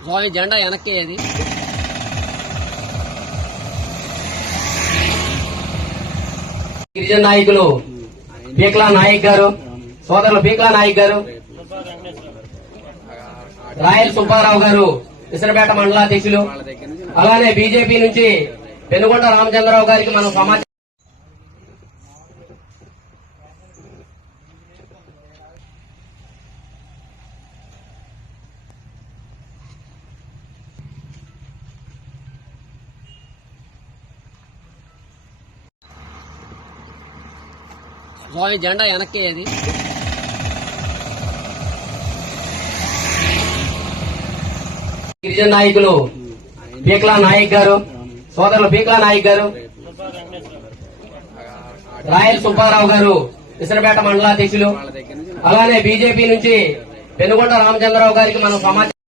స్వామి జెండా వెనక్కి అది. గిరిజన నాయకులు పీకలా నాయక్ గారు సోదరులు పీకలా నాయక్ గారు రాయల్ సుబ్బారావు గారు విసరపేట మండలాధ్యక్షులు అలానే బీజేపీ నుంచి పెనుగొండ రామచంద్రరావు గారికి మనం సమాచారం స్వామి జెండా వెనక్కి అది. గిరిజన నాయకులు బీక్లా నాయక్ గారు సోదరులు బీక్లా నాయక్ గారు రాయల్ సుబ్బారావు గారు ఇసరపేట మండలాధ్యక్షులు అలానే బీజేపీ నుంచి పెనుగొండ రామచంద్రరావు గారికి మనం సమాచారం